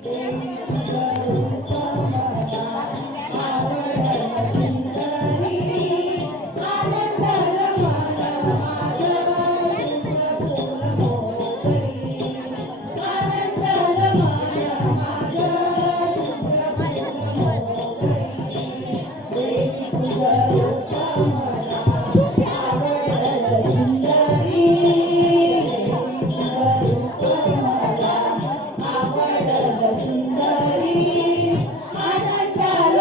Thank yeah. you. Yeah. Yeah.